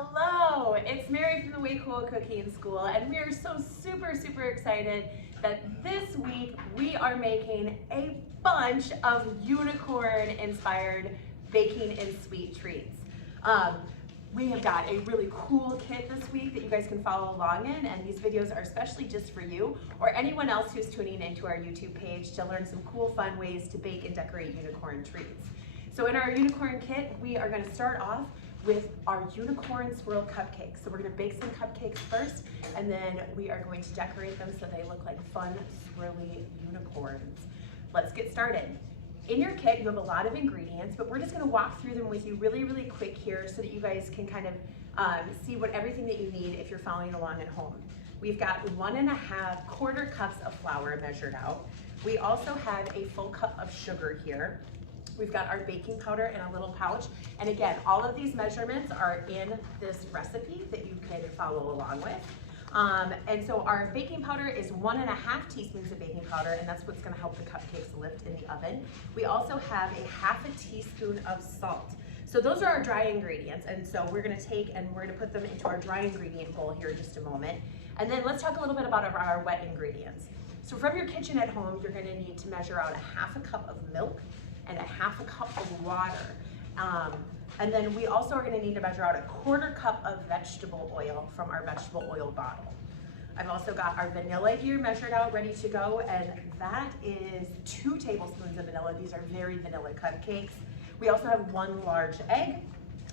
Hello, it's Mary from the Way Cool Cooking School, and we are so super excited that this week we are making a bunch of unicorn-inspired baking and sweet treats. We have got a really cool kit this week that you guys can follow along in, and these videos are especially just for you or anyone else who's tuning into our YouTube page to learn some cool, fun ways to bake and decorate unicorn treats. So in our unicorn kit, we are going to start off with our unicorn swirl cupcakes. So we're going to bake some cupcakes first, and then we are going to decorate them so they look like fun, swirly unicorns. Let's get started. In your kit, you have a lot of ingredients, but we're just going to walk through them with you really quick here so that you guys can kind of see everything that you need if you're following along at home. We've got 1.5 quarter cups of flour measured out. We also have a full cup of sugar here. We've got our baking powder in a little pouch. And again, all of these measurements are in this recipe that you can follow along with. And so our baking powder is 1.5 teaspoons of baking powder, and that's what's gonna help the cupcakes lift in the oven. We also have a 1/2 teaspoon of salt. So those are our dry ingredients. And so we're gonna take and we're gonna put them into our dry ingredient bowl here in just a moment. And then let's talk a little bit about our wet ingredients. So from your kitchen at home, you're gonna need to measure out a 1/2 cup of milk and a 1/2 cup of water. And then we also are gonna need to measure out a 1/4 cup of vegetable oil from our vegetable oil bottle. I've also got our vanilla here measured out, ready to go, and that is 2 tablespoons of vanilla. These are very vanilla cupcakes. We also have 1 large egg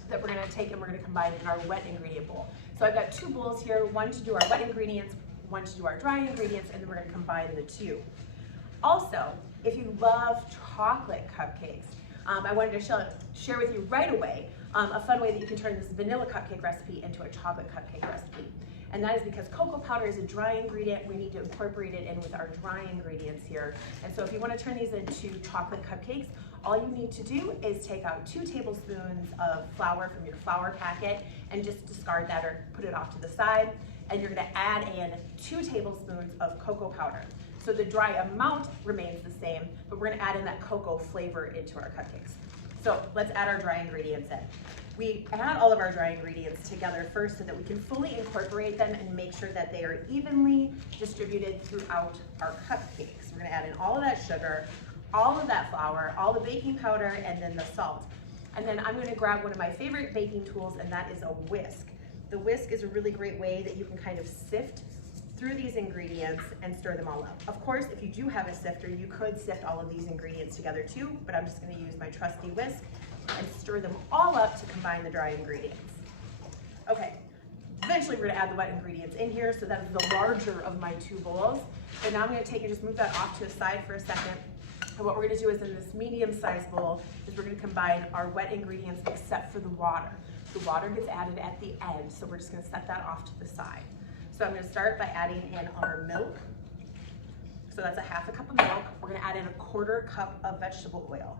that we're gonna take and we're gonna combine in our wet ingredient bowl. So I've got 2 bowls here, one to do our wet ingredients, one to do our dry ingredients, and then we're gonna combine the 2. Also, if you love chocolate cupcakes, I wanted to share with you right away a fun way that you can turn this vanilla cupcake recipe into a chocolate cupcake recipe. And that is because cocoa powder is a dry ingredient. We need to incorporate it in with our dry ingredients here. And so if you want to turn these into chocolate cupcakes, all you need to do is take out 2 tablespoons of flour from your flour packet and just discard that or put it off to the side. And you're going to add in 2 tablespoons of cocoa powder. So the dry amount remains the same, but we're gonna add in that cocoa flavor into our cupcakes. So let's add our dry ingredients in. We add all of our dry ingredients together first so that we can fully incorporate them and make sure that they are evenly distributed throughout our cupcakes. We're gonna add in all of that sugar, all of that flour, all the baking powder, and then the salt. And then I'm gonna grab one of my favorite baking tools, and that is a whisk. The whisk is a really great way that you can kind of sift through these ingredients and stir them all up. Of course, if you do have a sifter, you could sift all of these ingredients together too, but I'm just gonna use my trusty whisk and stir them all up to combine the dry ingredients. Okay, eventually we're gonna add the wet ingredients in here, so that is the larger of my 2 bowls. But now I'm gonna take and just move that off to the side for a second. And what we're gonna do is in this medium-sized bowl is we're gonna combine our wet ingredients except for the water. The water gets added at the end, so we're just gonna set that off to the side. So I'm gonna start by adding in our milk. So that's a 1/2 cup of milk. We're gonna add in a 1/4 cup of vegetable oil,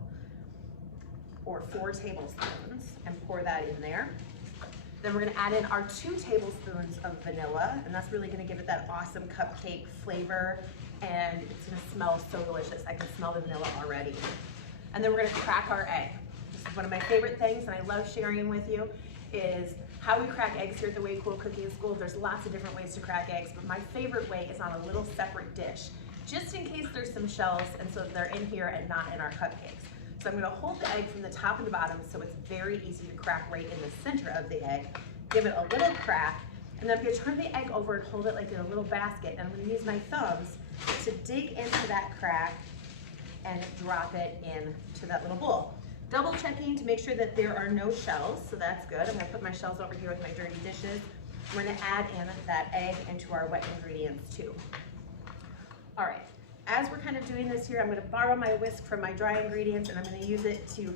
or 4 tablespoons, and pour that in there. Then we're gonna add in our 2 tablespoons of vanilla, and that's really gonna give it that awesome cupcake flavor, and it's gonna smell so delicious. I can smell the vanilla already. And then we're gonna crack our egg. This is one of my favorite things, and I love sharing with you, is how we crack eggs here at the Way Cool Cooking School. There's lots of different ways to crack eggs, but my favorite way is on a little separate dish, just in case there's some shells, and so they're in here and not in our cupcakes. So I'm gonna hold the egg from the top and the bottom so it's very easy to crack right in the center of the egg, give it a little crack, and then I'm gonna turn the egg over and hold it like in a little basket, and I'm gonna use my thumbs to dig into that crack and drop it into that little bowl. Double checking to make sure that there are no shells, so that's good. I'm gonna put my shells over here with my dirty dishes. We're gonna add in that egg into our wet ingredients too. All right, as we're kind of doing this here, I'm gonna borrow my whisk from my dry ingredients, and I'm gonna use it to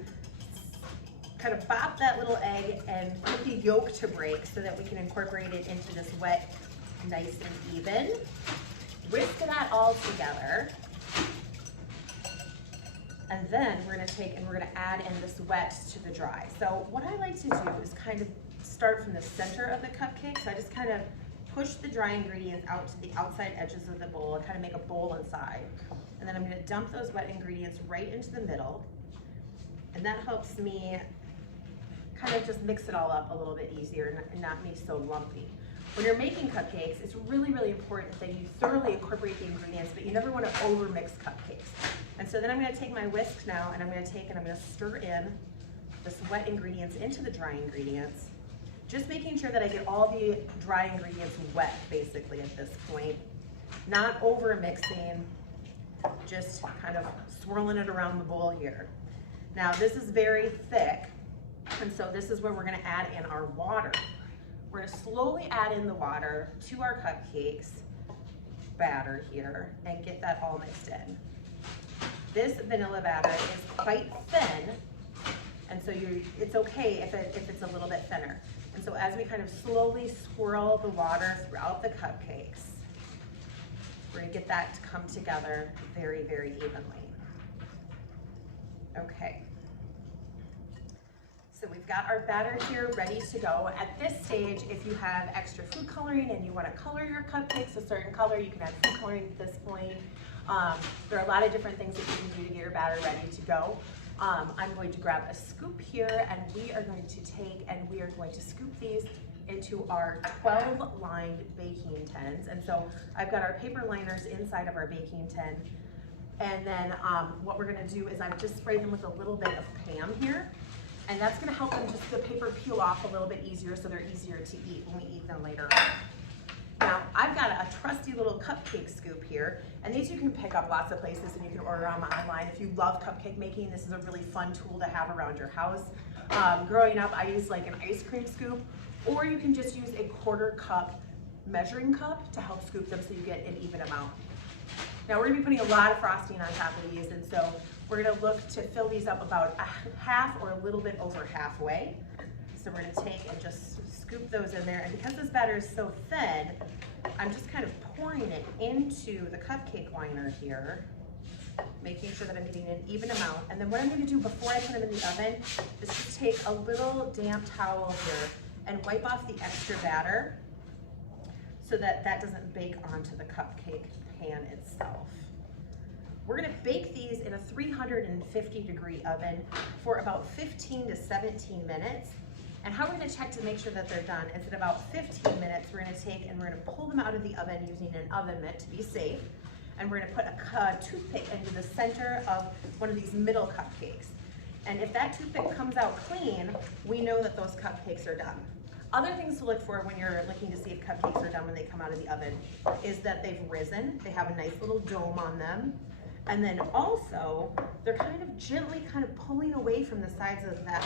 kind of bop that little egg and get the yolk to break so that we can incorporate it into this wet, nice and even. Whisk that all together. And then we're gonna take and we're gonna add in this wet to the dry. So what I like to do is kind of start from the center of the cupcake. So I just kind of push the dry ingredients out to the outside edges of the bowl and kind of make a bowl inside. And then I'm gonna dump those wet ingredients right into the middle. And that helps me kind of just mix it all up a little bit easier and not be so lumpy. When you're making cupcakes, it's really, really important that you thoroughly incorporate the ingredients, but you never want to over-mix cupcakes. And so then I'm going to take my whisk now, and I'm going to stir in this wet ingredients into the dry ingredients, just making sure that I get all the dry ingredients wet, basically, at this point. Not over-mixing, just kind of swirling it around the bowl here. Now, this is very thick, and so this is where we're going to add in our water. We're going to slowly add in the water to our cupcakes batter here and get that all mixed in. This vanilla batter is quite thin, and so it's okay if it's a little bit thinner. And so as we kind of slowly swirl the water throughout the cupcakes, we're going to get that to come together very, very evenly. Okay. So we've got our batter here ready to go. At this stage, if you have extra food coloring and you want to color your cupcakes a certain color, you can add food coloring at this point. There are a lot of different things that you can do to get your batter ready to go. I'm going to grab a scoop here, and we are going to scoop these into our 12-lined baking tins. And so I've got our paper liners inside of our baking tin. And then what we're going to do is I've just sprayed them with a little bit of Pam here. And that's going to help them the paper peel off a little bit easier, so they're easier to eat when we eat them later on. Now, I've got a trusty little cupcake scoop here, and these you can pick up lots of places, and you can order them online. If you love cupcake making, this is a really fun tool to have around your house. Growing up, I used like an ice cream scoop, or you can just use a 1/4 cup measuring cup to help scoop them so you get an even amount. Now, we're going to be putting a lot of frosting on top of these, and so we're going to look to fill these up about half or a little bit over halfway. So we're going to take and just scoop those in there. And because this batter is so thin, I'm just kind of pouring it into the cupcake liner here, making sure that I'm getting an even amount. And then what I'm going to do before I put them in the oven is just take a little damp towel here and wipe off the extra batter so that that doesn't bake onto the cupcake pan itself. We're going to bake these in a 350-degree oven for about 15 to 17 minutes. And how we're going to check to make sure that they're done is at about 15 minutes, we're going to take and we're going to pull them out of the oven using an oven mitt to be safe. And we're going to put a toothpick into the center of one of these middle cupcakes. And if that toothpick comes out clean, we know that those cupcakes are done. Other things to look for when you're looking to see if cupcakes are done when they come out of the oven is that they've risen, they have a nice little dome on them, and then also they're kind of gently kind of pulling away from the sides of that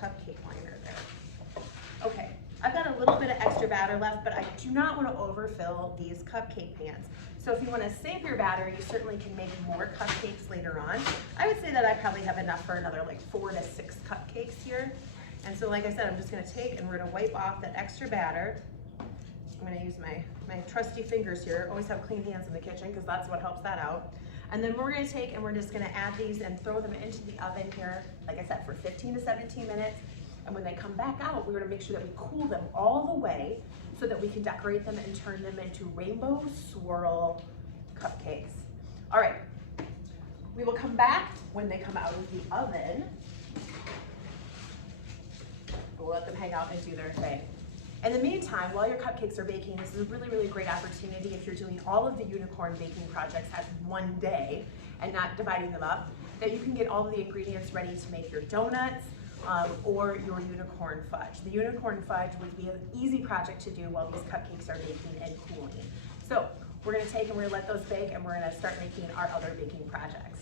cupcake liner there. Okay, I've got a little bit of extra batter left, but I do not want to overfill these cupcake pans. So if you want to save your batter, you certainly can make more cupcakes later on. I would say that I probably have enough for another like 4 to 6 cupcakes here. And so like I said, I'm just going to take and we're going to wipe off that extra batter. I'm going to use my trusty fingers here. Always have clean hands in the kitchen because that's what helps that out. And then we're going to take and we're just going to add these and throw them into the oven here, like I said, for 15 to 17 minutes. And when they come back out, we're going to make sure that we cool them all the way so that we can decorate them and turn them into rainbow swirl cupcakes. All right, we will come back when they come out of the oven. We'll let them hang out and do their thing. In the meantime, while your cupcakes are baking, this is a really, really great opportunity if you're doing all of the unicorn baking projects at one day and not dividing them up, that you can get all of the ingredients ready to make your donuts or your unicorn fudge. The unicorn fudge would be an easy project to do while these cupcakes are baking and cooling. So we're going to take and we're going to let those bake and we're going to start making our other baking projects.